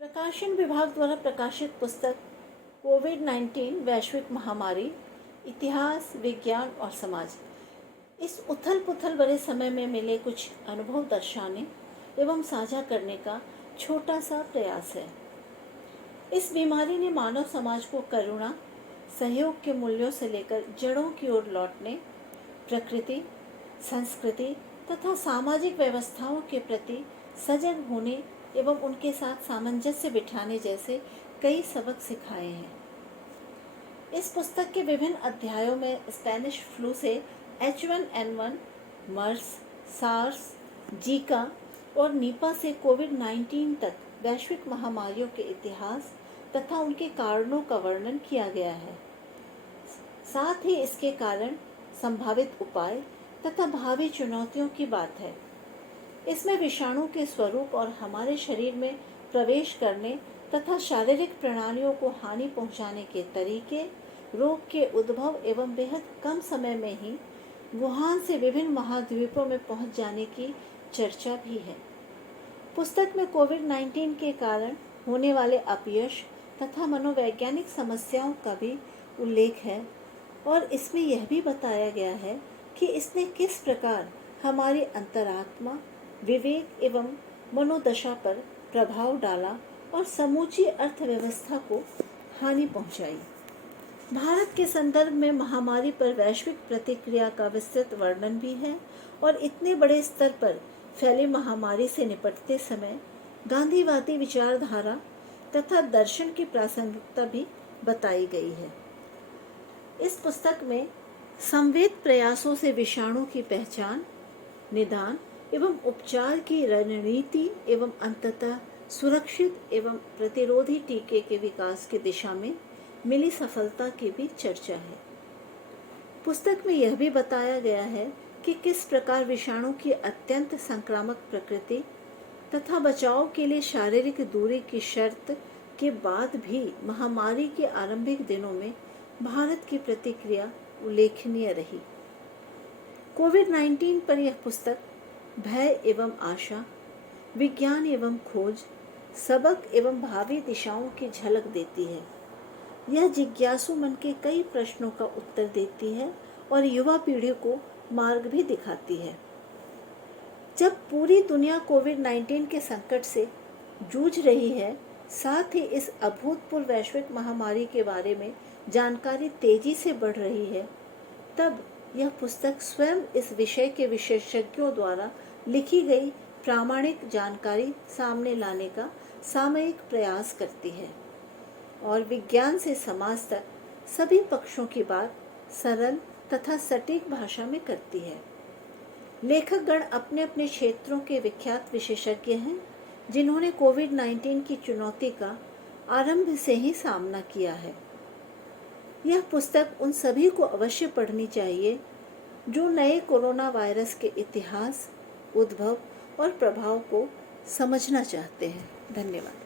प्रकाशन विभाग द्वारा प्रकाशित पुस्तक कोविड-19 वैश्विक महामारी, इतिहास, विज्ञान और समाज, इस उथल पुथल भरे समय में मिले कुछ अनुभव दर्शाने एवं साझा करने का छोटा सा प्रयास है। इस बीमारी ने मानव समाज को करुणा, सहयोग के मूल्यों से लेकर जड़ों की ओर लौटने, प्रकृति, संस्कृति तथा सामाजिक व्यवस्थाओं के प्रति सजग होने एवं उनके साथ सामंजस्य बिठाने जैसे कई सबक सिखाए हैं। इस पुस्तक के विभिन्न अध्यायों में स्पेनिश फ्लू से H1N1, मर्स, सार्स, जीका और नीपा से कोविड-19 तक वैश्विक महामारियों के इतिहास तथा उनके कारणों का वर्णन किया गया है। साथ ही इसके कारण, संभावित उपाय तथा भावी चुनौतियों की बात है। इसमें विषाणु के स्वरूप और हमारे शरीर में प्रवेश करने तथा शारीरिक प्रणालियों को हानि पहुंचाने के तरीके, रोग के उद्भव एवं बेहद कम समय में ही वुहान से विभिन्न महाद्वीपों में पहुंच जाने की चर्चा भी है। पुस्तक में कोविड-19 के कारण होने वाले अपयश तथा मनोवैज्ञानिक समस्याओं का भी उल्लेख है और इसमें यह भी बताया गया है कि इसने किस प्रकार हमारी अंतरात्मा, विवेक एवं मनोदशा पर प्रभाव डाला और समूची अर्थव्यवस्था को हानि पहुंचाई। भारत के संदर्भ में महामारी पर वैश्विक प्रतिक्रिया का विस्तृत वर्णन भी है और इतने बड़े स्तर पर फैली महामारी से निपटते समय गांधीवादी विचारधारा तथा दर्शन की प्रासंगिकता भी बताई गई है। इस पुस्तक में संवेद प्रयासों से विषाणु की पहचान, निदान एवं उपचार की रणनीति एवं अंततः सुरक्षित एवं प्रतिरोधी टीके के विकास की दिशा में मिली सफलता की भी चर्चा है। पुस्तक में यह भी बताया गया है कि किस प्रकार विषाणु की अत्यंत संक्रामक प्रकृति तथा बचाव के लिए शारीरिक दूरी की शर्त के बाद भी महामारी के आरंभिक दिनों में भारत की प्रतिक्रिया उल्लेखनीय रही। कोविड-19 पर यह पुस्तक भय एवं आशा, विज्ञान एवं खोज, सबक एवं भावी दिशाओं की झलक देती है। यह जिज्ञासु मन के कई प्रश्नों का उत्तर देती है और युवा पीढ़ी को मार्ग भी दिखाती है। जब पूरी दुनिया कोविड-19 के संकट से जूझ रही है, साथ ही इस अभूतपूर्व वैश्विक महामारी के बारे में जानकारी तेजी से बढ़ रही है, तब यह पुस्तक स्वयं इस विषय के विशेषज्ञों द्वारा लिखी गई प्रामाणिक जानकारी सामने लाने का सामयिक प्रयास करती है और विज्ञान से समाज तक सभी पक्षों की बात सरल तथा सटीक भाषा में करती है। लेखकगण अपने अपने क्षेत्रों के विख्यात विशेषज्ञ हैं, जिन्होंने कोविड-19 की चुनौती का आरंभ से ही सामना किया है। यह पुस्तक उन सभी को अवश्य पढ़नी चाहिए जो नए कोरोना वायरस के इतिहास, उद्भव और प्रभाव को समझना चाहते हैं। धन्यवाद।